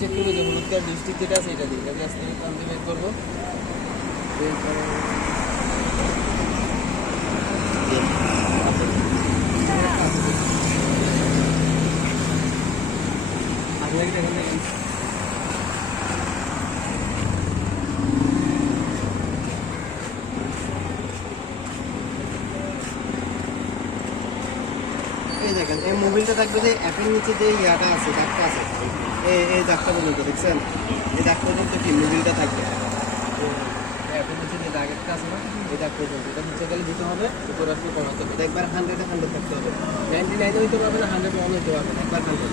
Check করবো যে হলুদ কালার ডিস্ট্রিক্ট যেটা আছে এটা দিয়ে এটা আস্তে টান দিয়ে বের করবো। এই দেখেন এই মোবিলটা থাকবে যে অ্যাপের নিচে যে ইয়াটা আছে দাগটা আছে এই দাগটা পর্যন্ত দেখছেন, এই দাগ পর্যন্ত কি মোবিলটা থাকবে অ্যাপের নিচে যে দাগ একটা আছে না এই দাগ পর্যন্ত, এটা নিচে গেলে দিতে হবে, উপরে আসলে কমাতে হবে। এটা একবার 100 থাকতে হবে, 99 হইতে পারবে না, 101 হইতে পারবে না, একবার 100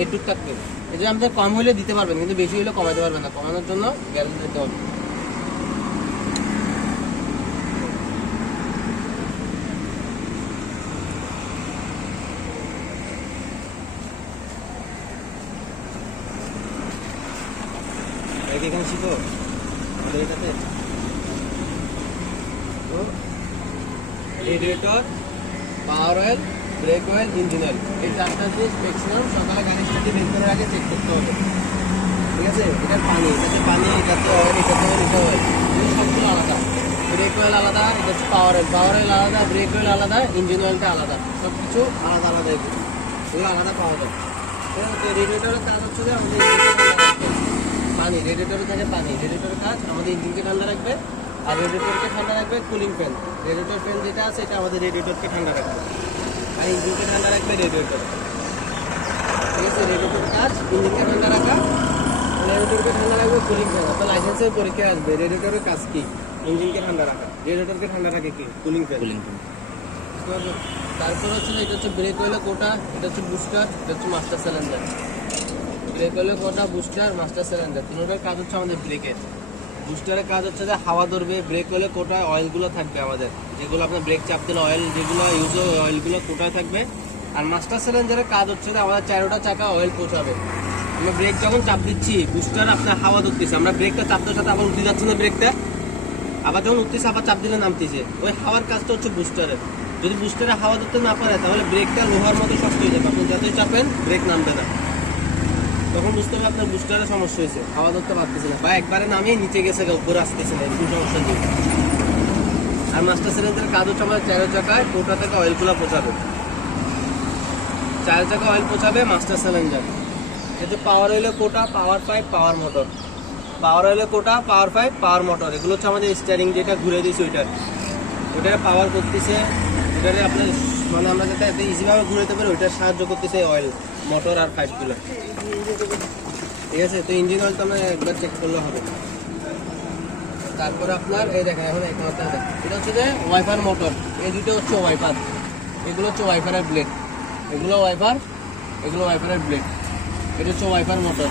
এইটুক থাকবে। এই যে আমাদের কম হলে দিতে পারবেন কিন্তু বেশি হলে কমাতে পারবেন না, কমানোর জন্য গ্যারেন্টি দিতে হবে। এখানে শিখো আমাদের এটাতে রেডিয়েটর, পাওয়ার oil, break oil, engine oil, এই চারটা জিনিস ম্যাক্সিমাম সকালে গাড়ি স্টার্টে বের করার আগে চেক করতে হবে। ঠিক আছে, এটার পানি, এটাতে অয়েল, এটা অয়েল, সবগুলো আলাদা। ব্রেক অয়েল আলাদা, এটা হচ্ছে পাওয়ার অয়েল আলাদা, ব্রেক অয়েল আলাদা, ইঞ্জিন অয়েলটা আলাদা, সব কিছু আলাদা আলাদা, এগুলো আলাদা পাওয়া যায়। ঠিক আছে, রেডিয়েটরের কাজ হচ্ছে যে আমাদের পানি, রেডিয়েটরে থাকে পানি, রেডিয়েটরের কাজ আমাদের ইঞ্জিনকে ঠান্ডা রাখবে, আর রেডিয়েটরকে ঠান্ডা রাখবে কুলিং ফ্যান। রেডিয়েটর ফ্যান যেটা আছে এটা আমাদের রেডিয়েটরকে ঠান্ডা রাখবে, আর ইঞ্জিনকে ঠান্ডা রাখবে রেডিয়েটর। ঠিক আছে, রেডিয়েটরের কাজ ইঞ্জিনকে ঠান্ডা রাখা, রেডিয়েটরকে ঠান্ডা রাখবে কুলিং ফ্যান। আপনার লাইসেন্সের পরীক্ষায় আসবে রেডিয়েটরের কাজ কি, ইঞ্জিনকে ঠান্ডা রাখা, রেডিয়েটরকে ঠান্ডা রাখে কি, কুলিং ফ্যান। তারপর হচ্ছে এটা হচ্ছে ব্রেক অয়েলের কোটা, এটা হচ্ছে বুস্টার, এটা হচ্ছে মাস্টার সিলিন্ডার। ব্রেক অয়েলের কোটা, বুস্টার, মাস্টার সিলিন্ডার, তিনটার কাজ হচ্ছে আমাদের ব্রেকের। বুস্টারের কাজ হচ্ছে যে হাওয়া ধরবে, ব্রেক অয়েলের কোটায় অয়েলগুলো থাকবে আমাদের, যেগুলো আপনার ব্রেক চাপ দিলে অয়েল যেগুলো ইউজ হয় অয়েলগুলো কোটায় থাকবে। আর মাস্টার সিলিন্ডারের কাজ হচ্ছে যে আমাদের 4টা চাকা অয়েল পৌঁছাবে। আমরা ব্রেক যখন চাপ দিচ্ছি বুস্টার আপনার হাওয়া ধরতেছে, আমরা ব্রেকটা চাপতে সাথে আবার উঠে যাচ্ছে না ব্রেকটা, আবার যখন উঠতেছে আবার চাপ দিলে নামতেছে, ওই হাওয়ার কাজটা হচ্ছে বুস্টারের। যদি বুস্টারে হাওয়া ধরতে না পারে তাহলে ব্রেকটা লোহার মতো শক্ত হয়ে যাবে, আপনি যতই চাপেন ব্রেক নামবে না, তখন বুঝতে হবে আপনার বুস্টারের সমস্যা হয়েছে, হাওয়া ধরতে পারতেছে না, বা একবারে নামিয়ে নিচে গেছে উপরে আসতেছে না, এরকম সমস্যা নেই। আর মাস্টার সিলিন্ডারের কাজ হচ্ছে আমাদের 4 চাকায় কোটা থেকে অয়েলগুলো পৌঁছাবে, 4 চাকা অয়েল পৌঁছাবে মাস্টার সিলিন্ডার। যেহেতু পাওয়ার অয়েলের কোটা, পাওয়ার পাইপ, পাওয়ার মোটর, পাওয়ার অয়েলের কোটা, পাওয়ার পাইপ, পাওয়ার মোটর, এগুলো হচ্ছে আমাদের স্টিয়ারিং যেটা ঘুরে দিয়েছে ওইটার পাওয়ার করতেছে, ওইটারে আপনার মানে আমরা যাতে এত ইজিভাবে ঘুরাতে পারি ওইটার সাহায্য করতেছে অয়েল, মোটর আর পাইপগুলো। ঠিক আছে, তো ইঞ্জিন অয়েল তো আমরা একবার চেক করলে হবে। তারপরে আপনার এই দেখেন এখন এক মাত্রা দেখেন, এটা হচ্ছে যে ওয়াইপার মোটর, এই দুটো হচ্ছে ওয়াইপার, এগুলো হচ্ছে ওয়াইপারের ব্লেড, এগুলো ওয়াইপার, এগুলো ওয়াইপারের ব্লেড। এটা হচ্ছে ওয়াইপার মোটর,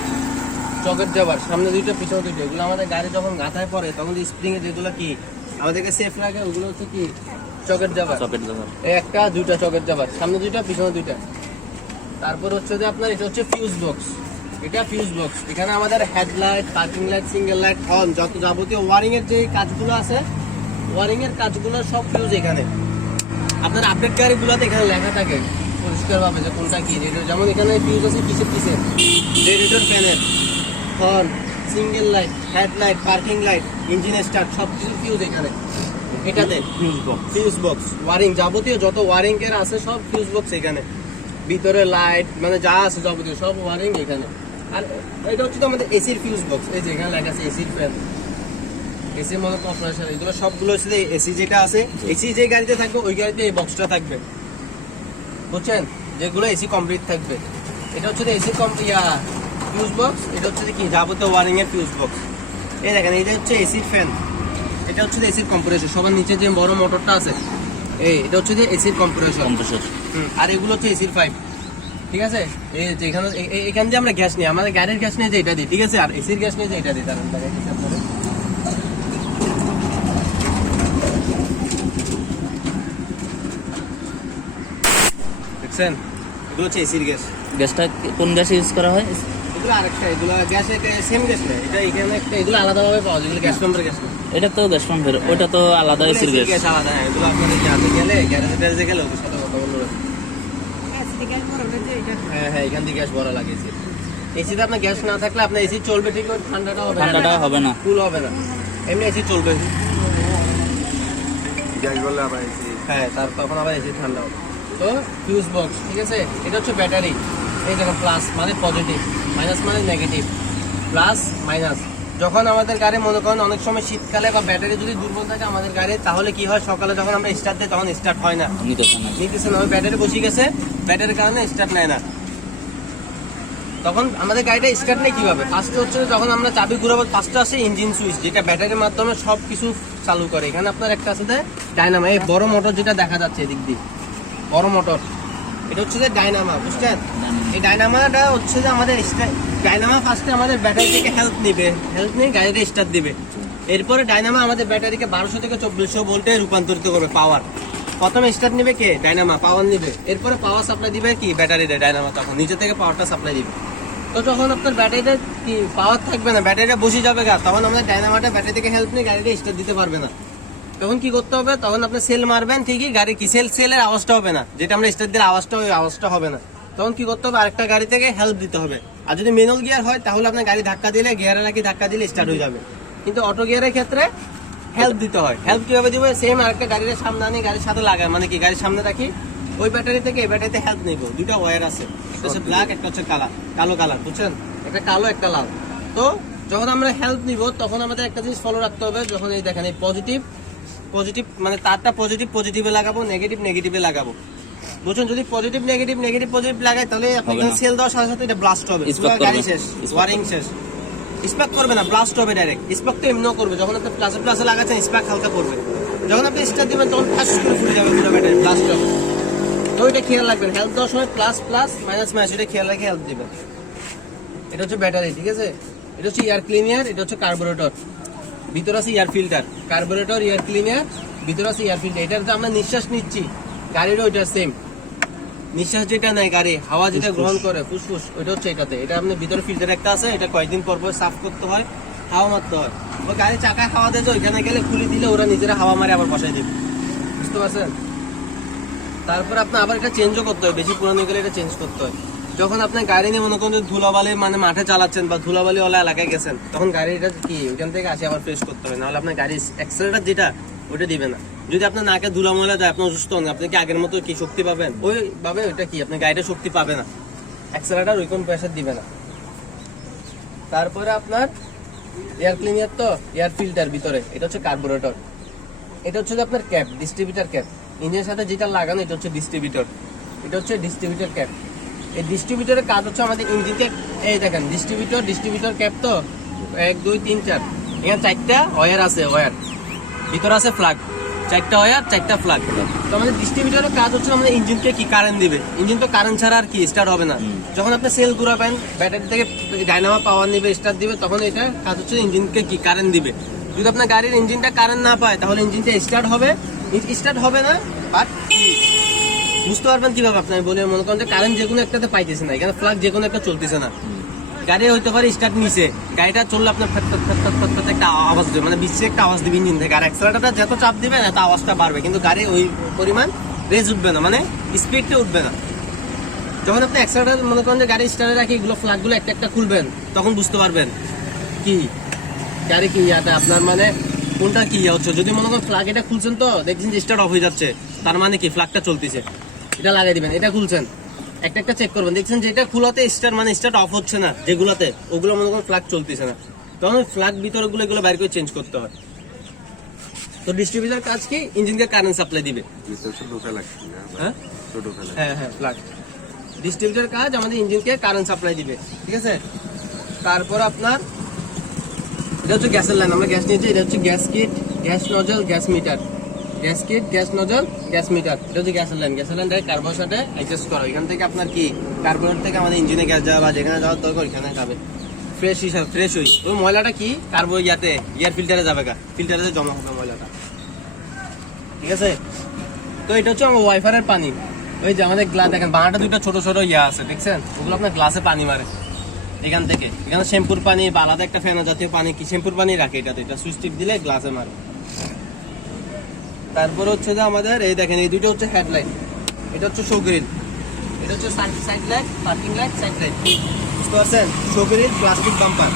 চকের জাবার, সামনে দুইটা পিছনে দুইটা, এগুলো আমাদের গাড়ি যখন গাথায় পড়ে তখন স্প্রিংয়ে যেগুলো কি আমাদেরকে সেফ রাখে ওগুলো হচ্ছে কি চকের জাবার, একটা দুইটা চকের জাবার, সামনে দুইটা পিছনে দুইটা। তারপর হচ্ছে যে আপনার এটা হচ্ছে ফিউজ বক্স, এটা ফিউজ বক্স, এখানে আমাদের headlight, parking light, single light, horn, যত যাবতীয় ওয়ারিং এর যে কাজগুলো আছে ওয়ারিং এর কাজগুলো সব ফিউজ এখানে। আপনার আপডেট গাড়িগুলোতে এখানে লেখা থাকে পরিষ্কারভাবে যে কোনটা কি রেডিয়েটর, যেমন এখানে ফিউজ আছে কিসের radiator panel, horn, single light, headlight, parking light, engine start, সব কিছু ফিউজ এখানে। এটাতে ফিউজ বক্স ওয়ারিং, যাবতীয় যত ওয়ারিং এর আছে সব ফিউজ বক্স এখানে, ভিতরে লাইট মানে যা আছে যাবতীয় সব ওয়ারিং এখানে। আর এটা হচ্ছে তো আমাদের এসির ফিউজ বক্স, এই যে এখানে লেখা আছে এসির ফ্যান, এসির মতো কম্প্রেসার, এগুলো সবগুলো হচ্ছে এসি যেটা আছে, এসি যে গাড়িতে থাকবে ওই গাড়িতে এই বক্সটা থাকবে, বুঝছেন, যেগুলো এসি কমপ্লিট থাকবে। এটা হচ্ছে এসি ফিউজ বক্স, এটা হচ্ছে কি যাবতীয় ওয়ারিং এর ফিউজ বক্স। এই দেখেন এটা হচ্ছে এসির ফ্যান, এটা হচ্ছে এসির কম্প্রেসর, সবার নিচে যে বড় মোটরটা আছে এটা হচ্ছে যে এসির কম্প্রেসর। আর এগুলো হচ্ছে এসির পাইপ। ঠিক আছে, এই যে এখান দিয়ে আমরা গ্যাস নিই, আমাদের গাড়ির গ্যাস নিয়ে যে এটা দিই, ঠিক আছে, আর এসির গ্যাস নিয়ে যে এটা দিই। তার দেখছেন এগুলো হচ্ছে এসির গ্যাস। গ্যাসটা কোন গ্যাস ইউজ করা হয়? এগুলো আরেকটা, এগুলো গ্যাস সেম গ্যাস না, এটা এখানে একটা, এগুলো আলাদাভাবে পাওয়া যায়, এগুলো গ্যাস পাম্পের গ্যাস না, এটা তো গ্যাস পাম্পের, ওটা তো আলাদা এসির গ্যাস আলাদা। হ্যাঁ, এগুলো আপনাদের যাতে গেলে গ্যারেজে গেলে ওদের সাথে কথা বলতে হবে। হ্যাঁ, এখান থেকে গ্যাস ভরা লাগিয়েছে। এসিতে আপনার গ্যাস না থাকলে আপনার এসি চলবে ঠিক করে, ঠান্ডাটা হবে না, ঠান্ডাটা হবে না। কুল হবে না, এমনি এসি চলবে। গ্যাস বললে আবার এসি। হ্যাঁ, তার তখন আবার এসি ঠান্ডা হবে। তো ফিউজ বক্স, ঠিক আছে, এটা হচ্ছে ব্যাটারি। এই দেখেন প্লাস মানে পজিটিভ, মাইনাস মানে নেগেটিভ, প্লাস মাইনাস। যখন আমাদের গাড়ি মনে করেন অনেক সময় শীতকালে বা ব্যাটারি যদি দুর্বল থাকে আমাদের গাড়ি, তাহলে কি হয়, সকালে যখন আমরা স্টার্ট দিই তখন স্টার্ট হয় না, নিতেছে না। নিতেছে না, ওই ব্যাটারি বসে গেছে, ব্যাটারির কারণে স্টার্ট নেয় না। তখন আমাদের গাড়িটা স্টার্ট নেই কিভাবে? ফার্স্টে হচ্ছে যখন আমরা চাবি ঘুরাবো, ফার্স্টে আসে ইঞ্জিন সুইচ, যেটা ব্যাটারির মাধ্যমে সব কিছু চালু করে। এখানে আপনার একটা আছে ডাইনামা, এই বড় মোটর যেটা দেখা যাচ্ছে এদিক দিয়ে, বড় মোটর, এটা হচ্ছে যে ডাইনামা, বুঝছেন? এই ডাইনামাটা হচ্ছে যে আমাদের ডাইনামা ফার্স্টে আমাদের ব্যাটারি থেকে হেল্প নিয়ে গাড়িটা স্টার্ট দিবে। এরপরে ডাইনামা আমাদের ব্যাটারিকে 1200 থেকে 2400 ভোল্টে রূপান্তরিত করবে, পাওয়ার। প্রথমে স্টার্ট নেবে কে? ডাইনামা, পাওয়ার নিবে। এরপরে পাওয়ার সাপ্লাই দিবে কি? ব্যাটারিতে। ডাইনামা তখন নিচে থেকে পাওয়ারটা সাপ্লাই দিবে। তো যখন আপনার ব্যাটারিটা কি পাওয়ার থাকবে না, ব্যাটারিটা বসে যাবে গা, তখন আমাদের ডাইনামাটা ব্যাটারি থেকে হেল্প নিয়ে গাড়িটা স্টার্ট দিতে পারবে না। তখন কি করতে হবে? তখন আপনি সেল মারবেন ঠিকই, গাড়ি কি সেলের আওয়াজটা হবে না, যেটা আমরা স্টার্ট দিলে আওয়াজটা, ওই আওয়াজটা হবে না। তখন কি করতে হবে? আরেকটা গাড়ি থেকে হেল্প দিতে হবে। আর যদি ম্যানুয়াল গিয়ার হয় তাহলে আপনার গাড়ি ধাক্কা দিলে, গিয়ারে রাখি ধাক্কা দিলে স্টার্ট হয়ে যাবে। কিন্তু অটো গিয়ারের ক্ষেত্রে হেল্প দিতে হয়। হেল্প কিভাবে দিবে? সেম আরেকটা গাড়ির সামনে আনি গাড়ির সাথে লাগায়, মানে কি গাড়ির সামনে রাখি, ওই ব্যাটারি থেকে এই ব্যাটারিতে হেল্প নিব। দুটো ওয়্যার আছে, একটা হচ্ছে ব্ল্যাক, একটা হচ্ছে কালো কালার, বুঝছেন? একটা কালো একটা লাল। তো যখন আমরা হেল্প নিব তখন আমাদের একটা জিনিস ফলো রাখতে হবে। যখন এই দেখেন এই পজিটিভ মানে তারটা পজিটিভে লাগাবো, নেগেটিভে লাগাবো, বুঝছেন? যদি পজিটিভ নেগেটিভ লাগাই তাহলে আপনার সেল দেওয়ার সাথে সাথে এটা ব্লাস্ট হবে, গাড়ি শেষ, ওয়ারিং শেষ। স্পার্ক করবে না, ব্লাস্ট হবে ডাইরেক্ট। স্পার্ক তো এমনিও করবে, যখন আপনি প্লাসে লাগাচ্ছেন স্পার্ক হালকা করবে, যখন আপনি স্টার্ট দিবেন তখন ফাস্ট করে ফুটে যাবে পুরো ব্যাটারি, ব্লাস্ট হবে। তো এটা খেয়াল রাখবেন, হেল্প দেওয়ার সময় প্লাস মাইনাস এটা খেয়াল রেখে হেল্প দিবেন। এটা হচ্ছে ব্যাটারি, ঠিক আছে? এটা হচ্ছে এয়ার ক্লিনার, এটা হচ্ছে কার্বোরেটর, ভিতরে আছে air filter. Carburettor, air cleaner, ভিতরে আছে এয়ার ফিল্টার। এটাতে আমরা নিঃশ্বাস নিচ্ছি, গাড়িরও ওইটা সেম। নিঃশ্বাস যেটা নেয় গাড়ি, হাওয়া যেটা গ্রহণ করে, ফুসফুস, ওইটা হচ্ছে এটাতে। এটা আপনার ভিতরে ফিল্টার একটা আছে, এটা কয়েকদিন পর সাফ করতে হয়, হাওয়া মারতে হয়। ওই গাড়ির চাকায় হাওয়া দেয়, ওইখানে গেলে খুলে দিলে ওরা নিজেরা হাওয়া মারে আবার বসাই দেবে, বুঝতে পারছেন? তারপর আপনার আবার এটা চেঞ্জও করতে হয়, বেশি পুরানো গেলে এটা চেঞ্জ করতে হয়। যখন আপনার গাড়ি নিয়ে মনে করেন ধুলাবালি মানে মাঠে চালাচ্ছেন বা ধুলাবালিওয়ালা এলাকায় গেছেন, তখন গাড়িটা কি ওইখান থেকে আসে আবার ফ্রেশ করতে হবে, নাহলে আপনার গাড়ির অ্যাক্সেলেটার যেটা ওইটা দিবে না। যদি আপনার নাকে ধুলা ময়লা যায়, আপনি অসুস্থ হন, আপনি কি আগের মতো কি শক্তি পাবেন? ওইভাবে ওইটা কি আপনার গাড়িটা শক্তি পাবে না, অ্যাক্সেলেটার ওইরকম প্রেসার দিবে না। তারপরে আপনার এয়ার ক্লিনার, তো এয়ার ফিল্টার ভিতরে, এটা হচ্ছে কার্বোরেটর। এটা হচ্ছে আপনার ক্যাপ, ডিস্ট্রিবিউটার ক্যাপ, ইঞ্জিনের সাথে যেটা লাগানো এটা হচ্ছে ডিস্ট্রিবিউটর। এটা হচ্ছে ডিস্ট্রিবিউটর ক্যাপ। এই ডিস্ট্রিবিউটরের কাজ হচ্ছে আমাদের ইঞ্জিনকে, এই দেখেন ডিস্ট্রিবিউটর ক্যাপ, তো 1 2 3 4, এখানে 4টা ওয়্যার আছে, ওয়্যার ভিতরে আছে ফ্লাগ, 4টা ওয়্যার 4টা ফ্লাগ। তো আমাদের ডিস্ট্রিবিউটরের কাজ হচ্ছে আমাদের ইঞ্জিনকে কি কারেন্ট দিবে। ইঞ্জিন তো কারেন্ট ছাড়া আর কি স্টার্ট হবে না। যখন আপনি সেল ঘুরাবেন, ব্যাটারি থেকে ডাইনামা পাওয়ার নিবে, স্টার্ট দিবে, তখন এটা কাজ হচ্ছে ইঞ্জিনকে কি কারেন্ট দিবে। যদি আপনার গাড়ির ইঞ্জিনটা কারেন্ট না পায় তাহলে ইঞ্জিনটা স্টার্ট হবে না, বাট বুঝতে পারবেন কিভাবে? আপনার বলে মনে করেন যে কারেন্ট যে কোনো একটাতে পাইতেছে না, এখানে ফ্লাগ যে কোনো একটা চলতেছে না, গাড়ি হইতে পারে স্টার্ট নিছে, গাড়িটা চললে আপনার ফট একটা আওয়াজ দেবে, মানে বিশ্বে একটা আওয়াজ দিবে ইঞ্জিন থেকে। আর অ্যাক্সেলেটারটা যত চাপ দিবেন এত আওয়াজটা বাড়বে, কিন্তু গাড়ি ওই পরিমাণ রেজ উঠবে না, মানে স্পিডটা উঠবে না। যখন আপনি অ্যাক্সেলেটার মনে করেন যে গাড়ি স্টার্টে রাখি, এগুলো ফ্লাগগুলো একটা একটা খুলবেন, তখন বুঝতে পারবেন কি গাড়ি কি ইয়াতে আপনার মানে কোনটা কি হচ্ছে। যদি মনে করেন ফ্লাগ এটা খুলছেন, তো দেখছেন যে স্টার্ট অফ হয়ে যাচ্ছে, তার মানে কি ফ্লাগটা চলতেছে, এটা লাগাই দিবেন। এটা খুলছেন, একটা একটা চেক করবেন, দেখছেন যে এটা খোলাতে স্টার্ট মানে স্টার্ট অফ হচ্ছে না, যেগুলোতে ওগুলো মনে করেন ফ্লাগ চলতেছে না, তখন ফ্লাগ ভিতরে এগুলো বাইরে করে চেঞ্জ করতে হয়। তো ডিস্ট্রিবিউটর কাজ কি? ইঞ্জিনকে কারেন্ট সাপ্লাই দিবে। হ্যাঁ ফ্লাগ ডিস্ট্রিবিউটর কাজ আমাদের ইঞ্জিনকে কারেন্ট সাপ্লাই দিবে, ঠিক আছে? তারপর আপনার এটা হচ্ছে গ্যাসের লাইন, আমরা গ্যাস নিয়েছি, এটা হচ্ছে gas kit, gas nozzle, gas meter, gas kit, gas nozzle, gas meter. এটা হচ্ছে গ্যাসের লাইন ডাইরেক্ট কার্বোর সাথে অ্যাডজাস্ট করা। এখান থেকে আপনার কি কার্বোরেটর থেকে আমাদের ইঞ্জিনে গ্যাস যাওয়া বা যেখানে যাওয়ার দরকার ওইখানে যাবে, ফ্রেশ হই। ওই ময়লাটা কি কার্বো এয়ার ফিল্টারে যাবে, ফিল্টারে জমা হবে ময়লাটা, ঠিক আছে? তো এটা হচ্ছে আমার ওয়াইফারের পানি। ওই যে আমাদের গ্লাস দেখেন, বানাটা দুটো ছোট ছোট ইয়া আছে, দেখছেন? ওগুলো আপনার গ্লাসে পানি মারে এখান থেকে। এখানে শ্যাম্পুর পানি বা আলাদা একটা ফেনা জাতীয় পানি, কি শ্যাম্পুর পানি রাখে এটাতে, এটা সুইচ টিপ দিলে গ্লাসে মারে। তারপর হচ্ছে যে আমাদের এই দেখেন, এই দুটো হচ্ছে হেডলাইট, এটা হচ্ছে শো গ্রিল। এটা হচ্ছে side light, parking light, side light, বুঝতে পারছেন? শোকেরির প্লাস্টিক বাম্পার।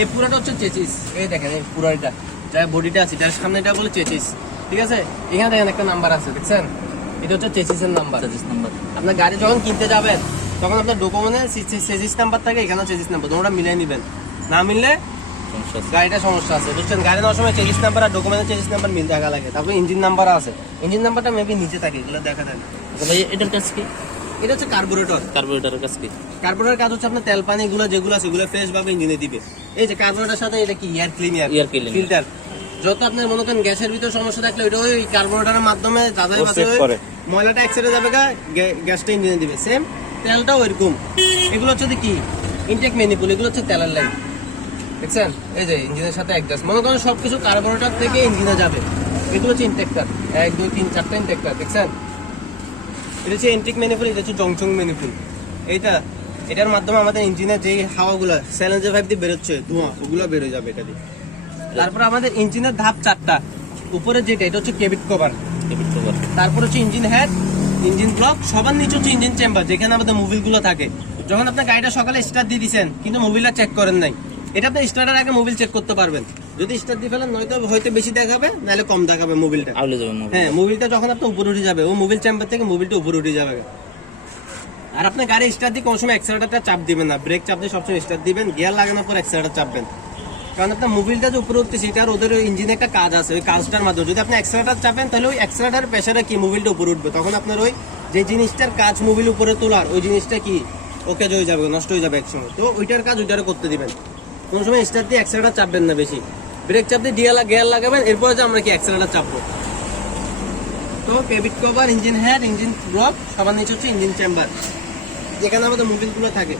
এই পুরোটা হচ্ছে চেচিস। এই দেখেন এই পুরোটা যা বডিটা আছে তার সামনে এটা বলে চেচিস, ঠিক আছে? এখানে দেখেন একটা নাম্বার আছে, দেখছেন? এটা হচ্ছে চেচিসের নাম্বার। Chassis number. আপনার গাড়ি যখন কিনতে যাবেন তখন আপনার ডকুমেন্টে চেচিস নাম্বার থাকে, এখানেও চেচিস নাম্বার, তোমরা মিলিয়ে নেবেন। না মিললে সমস্যা আছে। গাড়িটা সমস্যা আছে, বুঝছেন? গাড়ি নেওয়ার সময় চেজিস নাম্বার আর ডকুমেন্টের চেজিস নাম্বার মিল দেখা লাগে। তারপরে ইঞ্জিন নাম্বার আছে, ইঞ্জিন নাম্বারটা মেবি নিচে থাকে, এগুলো দেখা যায় না। আচ্ছা ভাই এটার কাজ কি? এটা হচ্ছে কার্বোরেটর। কার্বোরেটরের কাজ কি? কার্বোরেটরের কাজ হচ্ছে আপনার তেল পানি এগুলো যেগুলো আছে এগুলো ফ্রেশ ভাবে ইঞ্জিনে দিবে। এই যে কার্বোরেটরের সাথে এটা কি air cleaner, Air cleaner। Filter. যত আপনার মনে করেন গ্যাসের ভিতর সমস্যা থাকলে ওইটা ওই কার্বোরেটরের মাধ্যমে যাচাই বাছাই করে ময়লাটা এক সাইডে যাবে, গ্যাসটা ইঞ্জিনে দিবে। সেম তেলটাও এরকম। এগুলো হচ্ছে কি ইনটেক ম্যানিপুল, এগুলো হচ্ছে তেলের লাইন, দেখছেন? এই যে ইঞ্জিনের সাথে অ্যাডজাস্ট, মনে করেন সবকিছু কার্বোরেটর থেকে ইঞ্জিনে যাবে। এগুলো হচ্ছে ইনটেক্টর, 1 2 3 4টা ইনটেক্টর, দেখছেন? এটা হচ্ছে ইনটেক ম্যানিপুল, এটা হচ্ছে জংচং ম্যানিপুল। এটার মাধ্যমে আমাদের ইঞ্জিনের যে হাওয়াগুলো স্যালেঞ্জার পাইপ দিয়ে বেরোচ্ছে ধোঁয়া, ওগুলো বেরোয় যাবে এটা দিয়ে। তারপর আমাদের ইঞ্জিনের ধাপ 4টা। উপরে যেটা এটা হচ্ছে কেবিট কভার, তারপর হচ্ছে ইঞ্জিন হেড, ইঞ্জিন ব্লক, সবার নিচে হচ্ছে ইঞ্জিন চেম্বার, যেখানে আমাদের মোবিল গুলো থাকে। যখন আপনার গাড়িটা সকালে স্টার্ট দিয়ে দিচ্ছেন কিন্তু মোবিলটা চেক করেন নাই, এটা আপনি স্টার্টার আগে মোবিল চেক করতে পারবেন। যদি স্টার্ট দিয়ে ফেলেন নয়তো হয়তো বেশি দেখাবে, নাহলে কম দেখাবে মোবিলটা। আউলে যাবে মোবিল। হ্যাঁ, মোবিলটা যখন আপনার উপরে উঠে যাবে, ও মোবিল চেম্বার থেকে মোবিলটা উপরে উঠে যাবে। আর আপনার গাড়ি স্টার্ট দিয়ে কোনো সময় অ্যাক্সেলারেটরটা চাপ দিবেন না, ব্রেক চাপ দিয়ে সবসময় স্টার্ট দিবেন, গিয়ার লাগানোর পর অ্যাক্সেলারেটর চাপবেন। কারণ আপনার মোবিলটা যে উপরে উঠতেছে এটা আর ওদের ইঞ্জিনে একটা কাজ আছে, ওই কাজটার মাধ্যমে যদি আপনি অ্যাক্সেলারেটর চাপেন তাহলে ওই অ্যাক্সেলারেটর প্রেসারে কি মোবিলটা উপরে উঠবে, তখন আপনার ওই যে জিনিসটার কাজ মোবিল উপরে তোলার ওই জিনিসটা কি ওকে হয়ে যাবে, নষ্ট হয়ে যাবে একসময়। তো ওইটার কাজ ওইটারে করতে দিবেন। কোনো সময় স্টার্ট দিয়ে অ্যাক্সেলারেটর চাপবেন না বেশি, ব্রেক চাপ দিয়ে গিয়ার লাগাবেন, এরপরে যে আমরা কি অ্যাক্সেলারেটর চাপবো। তো কেবিট cover, engine head, engine block, সবার নিচে হচ্ছে ইঞ্জিন চেম্বার, যেখানে আমাদের মোবিলগুলো থাকে।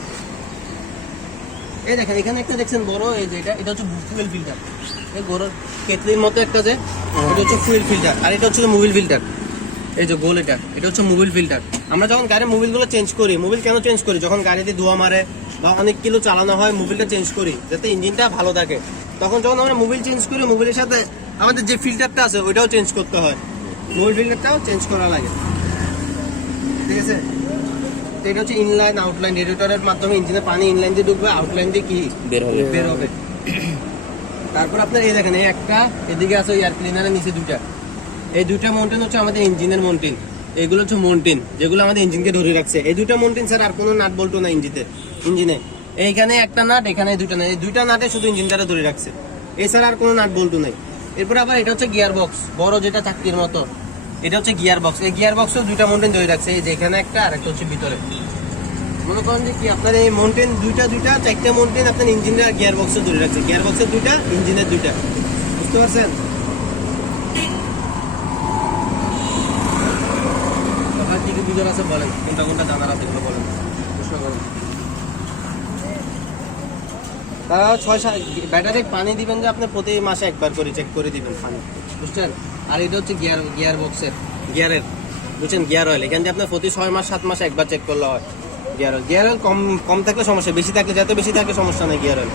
এই দেখেন এখানে একটা দেখছেন বড়, এই যে এটা হচ্ছে ফুয়েল ফিল্টার। এই বড় কেটলির মতো একটা যে এটা হচ্ছে ফুয়েল ফিল্টার, আর এটা হচ্ছে মোবিল ফিল্টার। এই যে গোল এটা হচ্ছে মোবিল ফিল্টার। আমরা যখন গাড়ির মোবিলগুলো চেঞ্জ করি, মোবিল কেন চেঞ্জ করি? যখন গাড়িতে ধোঁয়া মারে বা অনেক কিলো চালানো হয়, মোবিলটা চেঞ্জ করি যাতে ইঞ্জিনটা ভালো থাকে। তখন যখন আমরা মোবিল চেঞ্জ করি, মোবিলের সাথে আমাদের যে ফিল্টারটা আছে ওইটাও চেঞ্জ করতে হয়, মোবিল ফিল্টারটাও চেঞ্জ করা লাগে, ঠিক আছে? এটা হচ্ছে ইনলাইন আউটলাইন, রেডিয়েটরের মাধ্যমে ইঞ্জিনে পানি ইনলাইন দিয়ে ঢুকবে, আউটলাইন দিয়ে কি বের হবে। তারপর আপনার এই দেখেন এই একটা, এদিকে আছে এয়ার ক্লিনারের নিচে দুইটা, এই দুইটা মাউন্টেন হচ্ছে আমাদের ইঞ্জিনের মাউন্টেন। এগুলো হচ্ছে মাউন্টেন যেগুলো আমাদের ইঞ্জিনকে ধরে রাখছে। এই দুইটা মাউন্টেন স্যার আর কোনো নাট বল্টু না ইঞ্জিনে। এইখানে একটা নাট, এখানে দুইটা নাট, এই দুইটা নাটে শুধু ইঞ্জিনটারে ধরে রাখছে, এছাড়া আর কোনো নাট বল্টু নাই। এরপর আবার এটা হচ্ছে গিয়ার বক্স, বড় যেটা চাকরির মতো, এটা হচ্ছে গিয়ার বক্স। এই গিয়ার বক্সেও দুইটা মাউন্টেন ধরে রাখছে, এই যে এখানে একটা আর একটা হচ্ছে ভিতরে। মনে করেন যে কি আপনার এই মাউন্টেন দুইটা 4টে মাউন্টেন আপনার ইঞ্জিনের গিয়ার বক্সে ধরে রাখছে, গিয়ার বক্সের দুইটা, ইঞ্জিনের দুইটা, বুঝতে পারছেন? আপনার কি কি বুঝার আছে বলেন, কোনটা কোনটা জানার আছে এগুলো বলেন, প্রশ্ন করেন। তারা 6-7 ব্যাটারি পানি দিবেন যে আপনি প্রতি মাসে একবার করে চেক করে দিবেন পানি, বুঝছেন? আর এটা হচ্ছে গিয়ার বক্সের গিয়ারের, বুঝছেন? গিয়ার অয়েল এখান দিয়ে আপনার প্রতি 6 মাস 7 মাসে একবার চেক করলে হয়। গিয়ার অয়েল কম থাকলে সমস্যা, বেশি থাকলে যত বেশি থাকে সমস্যা নেই গিয়ার অয়েল।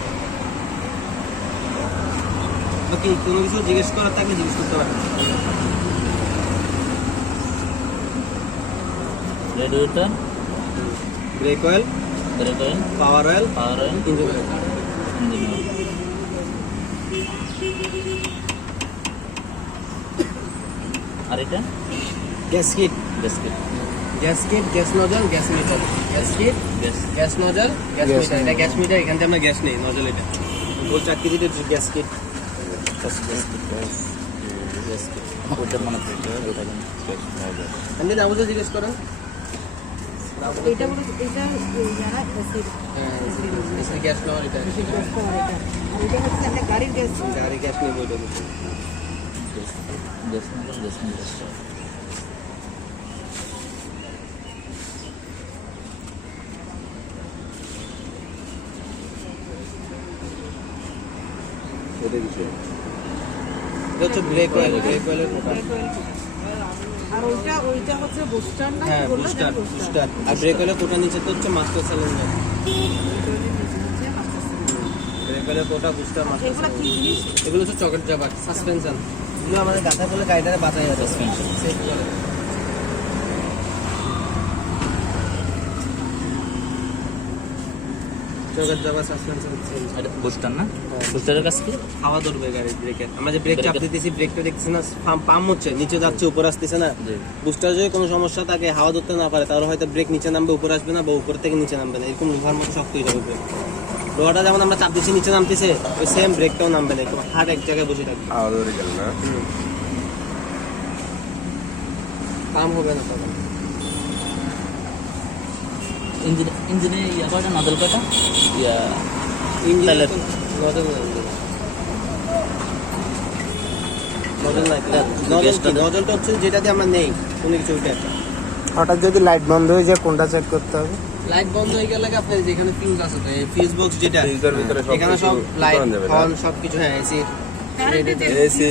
কি কোনো কিছু জিজ্ঞেস করার থাকলে জিজ্ঞেস করতে পারেন। Radiator, brake oil, power oil, engine oil. আর এটা gas kit, gas nozzle, gas meter, gas nozzle, gas meter. এটা গ্যাস মিটার, এখান থেকে আমরা গ্যাস নেই, নজল এটা গোল চাকরি দিতে গ্যাস কিট। ওটা মনে আপনি দাবুতে জিজ্ঞেস করেন। এটা বলে এটা যারা অ্যাসিড হ্যাঁ, গ্যাস নেওয়ার এটা, গ্যাস পাওয়ার এটা, আর এটা হচ্ছে একটা গাড়ির গ্যাস। গাড়ি গ্যাস নেই বইটা এটা হচ্ছে ব্রেক অয়েলের কোটা। আর ওইটা হচ্ছে বুস্টার না, হ্যাঁ, বুস্টার। আর ব্রেক অয়েলের কোটা নিচে তো হচ্ছে মাস্টার সিলিন্ডার। ব্রেক অয়েলের কোটা, বুস্টার, মাস্টার। এগুলো কি জিনিস? এগুলো হচ্ছে চকেট জাবার, সাসপেনশন। এগুলো আমাদের গাথা করলে গাড়িটারে বাঁচাই যাবে, সাসপেনশন সেফ করে। চোখের জায়গা সাসপেনশন চেঞ্জ। এটা বুস্টার না? বুস্টারের কাজ কি? হাওয়া ধরবে গাড়ির ব্রেকের। আমরা যে ব্রেক চাপ দিতেছি, ব্রেকটা দেখতেছি না পাম্প হচ্ছে, নিচে যাচ্ছে উপর আসতেছে না। জি। বুস্টার যদি কোনো সমস্যা থাকে, হাওয়া ধরতে না পারে, তাহলে হয়তো ব্রেক নিচে নামবে, উপর আসবে না, বা উপর থেকে নিচে নামবে না, এরকম লোহার মতো শক্ত হয়ে যাবে ব্রেক। লোহাটা যেমন আমরা চাপ দিচ্ছি নিচে নামতেছে, ওই সেম ব্রেকটাও নামবে না, একদম হার্ড এক জায়গায় বসে থাকবে। পাম্প হবে না তখন। ইঞ্জিনে ইয়া কয়টা নজল কয়টা? ইয়া ইঞ্জিন তাহলে- নজল নাই, নজল নাই। গ্যাসটা দেন। নজলটা হচ্ছে যেটা দিয়ে আমরা নেই কোনো কিছু ওইটা। হঠাৎ যদি লাইট বন্ধ হয়ে যায় কোনটা চেক করতে হবে? লাইট বন্ধ হয়ে গেলে আপনার যেখানে ফিউজ আছে, তো এই ফিউজ বক্স যেটা ফিউজের ভিতরে সব এখানে কিছু সব লাইট করানো যাবে না? হর্ন সব কিছু, হ্যাঁ এসি কারেন্টের যে এসি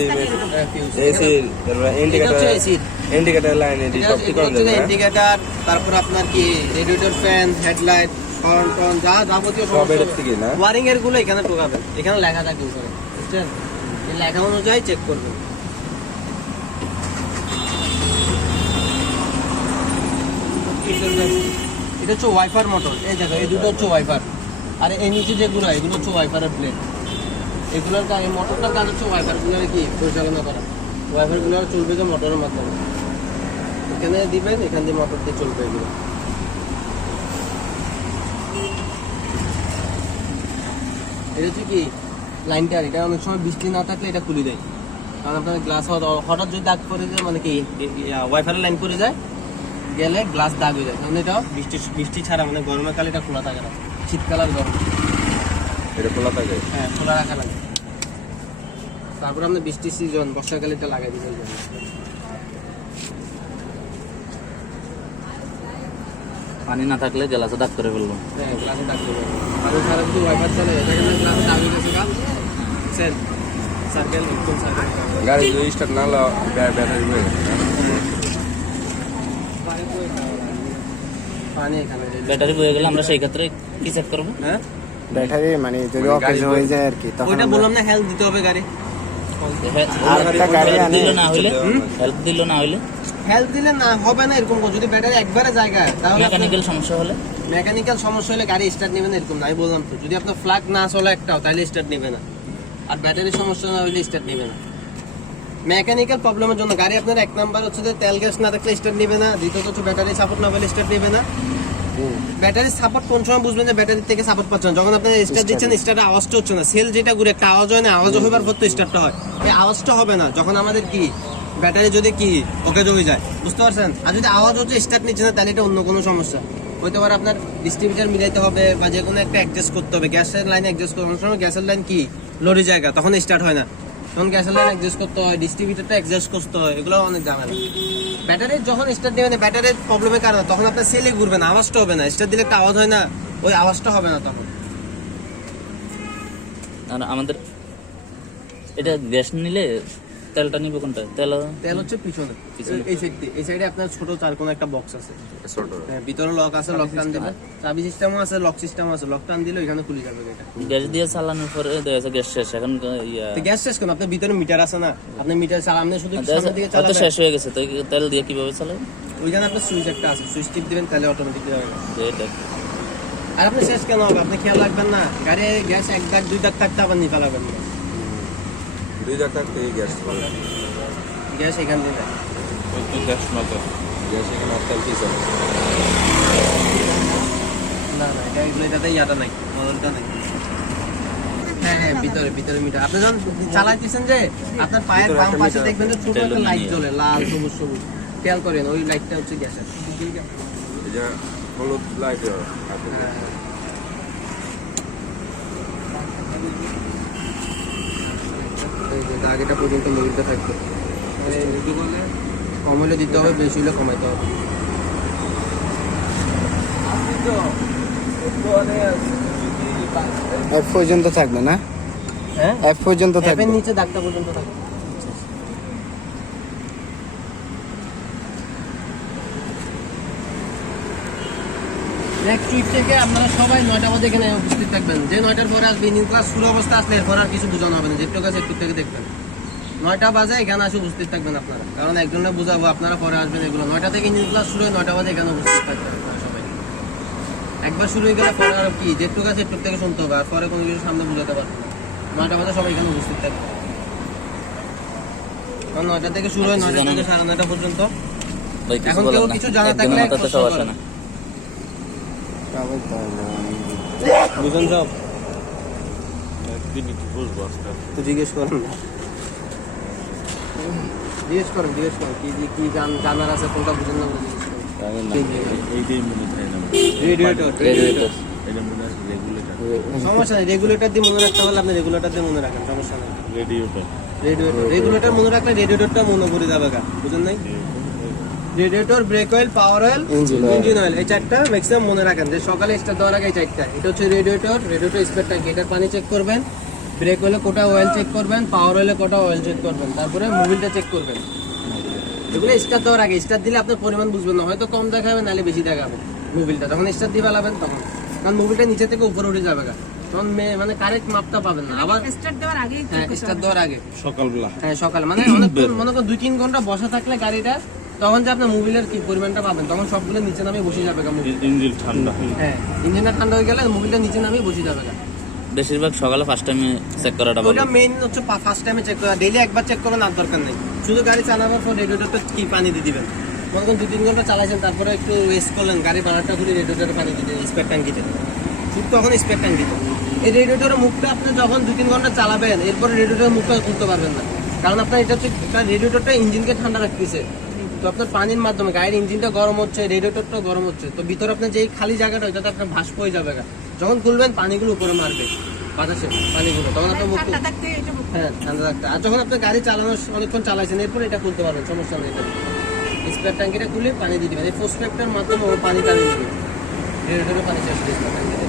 ফিউজ এসি এটা হচ্ছে এসি, ইন্ডিকেটর লাইন এটি সব ঠিক করা যাবে না? ইন্ডিকেটর, তারপর আপনার কি রেডিয়েটর, ফ্যান, হেডলাইট, হর্ন টর্ন, যা যাবতীয় সব এর থেকে না? ওয়ারিং এর গুলো এখানে ঢোকাবেন, এখানে লেখা থাকে উপরে, বুঝছেন? এই লেখা অনুযায়ী চেক করবেন। এটা হচ্ছে ওয়াইফার মোটর, এই দেখো এই দুটো হচ্ছে ওয়াইফার, আর এই নিচে যেগুলো এগুলো হচ্ছে ওয়াইফারের প্লেট। এগুলোর কাজ, এই মোটরটার কাজ হচ্ছে ওয়াইফারগুলোর কি পরিচালনা করা। ওয়াইফারগুলো চলবে যে মোটরের মাধ্যমে, এখানে দিবেন, এখান দিয়ে মোটর দিয়ে চলবে এগুলো। এটা হচ্ছে কি লাইনটার, এটা অনেক সময় বৃষ্টি না থাকলে এটা খুলে দেয়, কারণ আপনার গ্লাস হঠাৎ যদি দাগ পড়ে যায়, মানে কি ওয়াইফারের লাইন পড়ে যায় গেলে গ্লাস দাগ হয়ে যায়, কারণ এটা বৃষ্টি ছাড়া, মানে গরমের কালে এটা খোলা থাকে না, শীতকাল আর গরম, এটা খোলা থাকে। হ্যাঁ খোলা রাখা লাগে। তারপর আপনার বৃষ্টির সিজন, বর্ষাকালে এটা লাগাই দিতে হবে। পানি না থাকলে গ্লাসে দাগ করে ফেলবো। হ্যাঁ গ্লাসে দাগ দেবে, পানি ছাড়া যদি ওয়াইফার চলে এটা কিন্তু গ্লাসে দাগ হয়ে গেছে, সেল সার্কেল, একদম সার্কেল। গাড়ি যদি স্টার্ট না হলো ব্যাটারি বয়ে গেছে না? পানি এখানে ব্যাটারি বয়ে গেলে আমরা সেই ক্ষেত্রে কি চেক করবো? হ্যাঁ ব্যাটারি মানে যদি মানে অকেজ গাড়ি হয়ে যায় আর কি, তখন ওইটা আমরা- বললাম না, হেল্প দিতে হবে গাড়ি। আর একটা গাড়ি হেল্প আনে দিল না হইলে, হেল্প দিল না হইলে, হেল্প দিলে না হবে না এরকম, যদি ব্যাটারি একবারে জায়গায়, তাহলে মেকানিক্যাল সমস্যা হলে, মেকানিক্যাল সমস্যা হলে গাড়ি স্টার্ট নেবে না, এরকম না। আমি বললাম তো, যদি আপনার ফ্লাগ না চলে একটাও, তাহলে স্টার্ট নেবে না, আর ব্যাটারির সমস্যা না হলে স্টার্ট নেবে না। মেকানিক্যাল প্রবলেমের জন্য গাড়ি আপনার এক নাম্বার হচ্ছে যে তেল গ্যাস না থাকলে স্টার্ট নেবে না, দ্বিতীয়ত হচ্ছে ব্যাটারি সাপোর্ট না পেলে স্টার্ট নেবে না। ব্যাটারি সাপোর্ট কোন সময় বুঝবেন যে ব্যাটারি থেকে সাপোর্ট পাচ্ছেন? যখন আপনি স্টার্ট দিচ্ছেন, স্টার্টের আওয়াজটা হচ্ছে না, সেল যেটা ঘুরে একটা আওয়াজ হয় না, আওয়াজ হইবার পর তো স্টার্টটা হয়, এই আওয়াজটা হবে না যখন আমাদের কি ব্যাটারি যদি কি ওকে হয়ে যায়, বুঝতে পারছেন? আর যদি আওয়াজ হচ্ছে স্টার্ট নিচ্ছে না, তাহলে এটা অন্য কোনো সমস্যা হইতে পারে। আপনার ডিস্ট্রিবিউটার মিলাইতে হবে, বা যে কোনো একটা অ্যাডজাস্ট করতে হবে, গ্যাসের লাইন অ্যাডজাস্ট করতে হবে। অনেক সময় গ্যাসের লাইন কি লরি জায়গা, তখন স্টার্ট হয় না, তখন গ্যাসের লাইন অ্যাডজাস্ট করতে হয়, ডিস্ট্রিবিউটারটা অ্যাডজাস্ট করতে হয়, এগুলো অনেক ঝামেলা। ব্যাটারির যখন স্টার্ট দেবে না, ব্যাটারির প্রবলেমের কারণে তখন আপনার সেলে ঘুরবে না, আওয়াজটা হবে না, স্টার্ট দিলে একটা আওয়াজ হয় না, ওই আওয়াজটা হবে না তখন। আর আমাদের এটা গ্যাস নিলে তেলটা নিবে কোনটা? তেল তেল হচ্ছে পিছনে, পিছনে। এই সাইড দিয়ে, এই সাইডে আপনার ছোট চার কোনো একটা বক্স আছে, ছোট হ্যাঁ ভিতরে লক আছে, লক টান দিলে চাবি সিস্টেমও আছে, লক সিস্টেমও আছে, লক টান দিলে ওইখানে খুলে যাবে এটা। গ্যাস দিয়ে চালানোর পরে দেখা যাচ্ছে গ্যাস শেষ, এখন ইয়া তো গ্যাস শেষ করুন, আপনার ভিতরে মিটার আছে না, আপনি মিটার চালান শুধু সামনের দিকে হয়তো চালাবেন, শেষ হয়ে গেছে, তো তেল দিয়ে কিভাবে চালাবেন? ওইখানে আপনার সুইচ একটা আছে, সুইচ টিপ দিবেন তাহলে অটোমেটিক যাবে। এটা আর আপনি শেষ কেন হবে, আপনি খেয়াল রাখবেন না, গাড়ি গ্যাস এক দাগ দুই দাগ থাকতে আবার নিতে পারবেন না, 2 লাখ টাকা থেকে গ্যাস পাবে। গ্যাস এখান দিয়ে দেয়। গ্যাস এখানে তেল পিছনে। না না এটাতে ইয়াটা নাই, মডেলটা নাই। হ্যাঁ হ্যাঁ ভিতরে ভিতরে মিটার, আপনি যখন চালাইতেছেন যে আপনার পায়ের ভিতরে বাম একটা পাশে মিটার দেখবেন যে ছোট একটা লাইট জ্বলে, লাল সবুজ সবুজ, খেয়াল করেন ওই লাইটটা হচ্ছে গ্যাসের। এই যে হলুদ লাইট এই যে আগেটা পর্যন্ত মিলতে থাকবে, কম হলে দিতে হবে, বেশি হলে কমাইতে হবে। এফ পর্যন্ত থাকবে না? হ্যাঁ এফ পর্যন্ত থাকবে। ট্যাপের নিচে দাগটা পর্যন্ত থাকবে। নেক্সট ট্রিপ থেকে আপনারা সবাই 9টা বাজে এখানে উপস্থিত থাকবেন, যে 9টার পরে আসবে ইঞ্জিন ক্লাস শুরু অবস্থা আসলে এরপর আর কিছু বোঝানো হবে না, যেটুকু আছে একটু থেকে দেখবেন। 9টা বাজে এখানে আসে উপস্থিত থাকবেন আপনারা, কারণ একজনে বুঝাবো, আপনারা পরে আসবেন এগুলো। 9টা থেকে ইঞ্জিন ক্লাস শুরু হয়, 9টা বাজে এখানে উপস্থিত থাকবেন আপনারা সবাই। একবার শুরু হয়ে গেলে পরে আর কি যেটুকু আছে একটু থেকে শুনতে হবে, আর পরে কোনো কিছু সামনে বুঝাতে পারবো না। 9টা বাজে সবাই এখানে উপস্থিত থাকবে, কারণ 9টা থেকে শুরু হয় 9টা থেকে 9:30 পর্যন্ত। ভাই কিছু এখন বলেন কেউ না, কিছু জানা একজনের থাকলে মাথাতে প্রশ্ন সব করেন। আসে না। বুঝুন সব একদিন একটু বুঝবো আজকে। তো জিজ্ঞেস করেন না, জিজ্ঞেস করেন কি জানার আছে, কোনটা বুঝেন না জিজ্ঞেস করেন। এইটাই মনে থাকে না। রেডিয়েটর রেডিয়েটর এটা মনে হয় রেগুলেটর। সমস্যা নেই, রেগুলেটর দিয়ে মনে রাখতে পারলে আপনি রেগুলেটর দিয়ে মনে রাখেন, সমস্যা নেই। রেডিওটার। রেগুলেটর মনে রাখলে রেডিয়েটরটা মনে পড়ে যাবে গা, বুঝেন নাই? Radiator, brake oil, power oil, engine oil, এই চারটা ম্যাক্সিমাম মনে রাখেন যে সকালে স্টার্ট দেওয়ার আগে এই চারটা। এটা হচ্ছে রেডিয়েটর স্পেয়ার ট্যাঙ্ক, এটার পানি চেক করবেন, ব্রেক অয়েলে কোটা অয়েল চেক করবেন, পাওয়ার অয়েলে কোটা অয়েল চেক করবেন, তারপরে মোবিলটা চেক করবেন। এগুলো স্টার্ট দেওয়ার আগে, স্টার্ট দিলে আপনার পরিমাণ বুঝবেন না, হয়তো কম দেখাবে নাহলে বেশি দেখাবে মোবিলটা। যখন স্টার্ট দিয়ে ফেলাবেন তখন, কারণ মোবিলটা নিচে থেকে উপরে উঠে যাবে গা, তখন মানে কারেক্ট মাপটা পাবেন না। আবার স্টার্ট দেওয়ার আগেই হ্যাঁ, স্টার্ট দেওয়ার আগে, সকালবেলা। হ্যাঁ সকালে, মানে অনেকক্ষণ, মনে করেন 2-3 ঘন্টা বসা থাকলে গাড়িটা, তখন যে আপনার মোবিলের কি পরিমাণটা পাবেন, তখন সবগুলো নিচে নামে বসে যাবে গা মোবিল। ইঞ্জিন ঠান্ডা। হ্যাঁ, ইঞ্জিনটা ঠান্ডা হয়ে গেলে মোবিলটা নিচে নামে বসে যাবে গা। বেশিরভাগ সকালে ফার্স্ট টাইমে চেক করাটা ভালো। ওটা মেইন হচ্ছে ফার্স্ট টাইমে চেক করা, ডেইলি একবার চেক করবেন আর দরকার নেই। শুধু গাড়ি চালানোর পর রেডিয়েটরটা কি পানি দিয়ে দিবেন, মনে করেন 2-3 ঘন্টা চালাইছেন, তারপরে একটু ওয়েস্ট করলেন, গাড়ি বানারটা খুলে রেডিয়েটরে পানি দিতে, স্পেয়ার ট্যাঙ্কিতে, শুধু তখন স্পেয়ার ট্যাঙ্কিতে। এই রেডিয়েটরের মুখটা আপনি যখন 2-3 ঘন্টা চালাবেন, এরপরে রেডিয়েটরের মুখটা খুলতে পারবেন না, কারণ আপনার এটা হচ্ছে রেডিয়েটরটা ইঞ্জিনকে ঠান্ডা রাখতেছে। তো আপনার পানির মাধ্যমে গাড়ির ইঞ্জিনটা গরম হচ্ছে, রেডিয়েটরটাও গরম হচ্ছে, তো ভিতরে আপনার যেই খালি জায়গাটা ওইটাতে আপনার ভাস্প হয়ে যাবে গা। যখন খুলবেন পানিগুলো উপরে মারবে, বাতাসে পানিগুলো, তখন আপনার মুখ ঠান্ডা থাকতে এটা হ্যাঁ ঠান্ডা রাখতে। আর যখন আপনি গাড়ি চালানো অনেকক্ষণ চালাইছেন, এরপরে এটা খুলতে পারবেন, সমস্যা নেই। এটা স্পেয়ার ট্যাঙ্কিটা খুলে পানি দিয়ে দিবেন, এই ফোস্ট্রাক্টের মাধ্যমে ও পানি টানিয়ে দেবে, রেডিয়েটরে পানি শেষ স্পেয়ার ট্যাঙ্কিতে।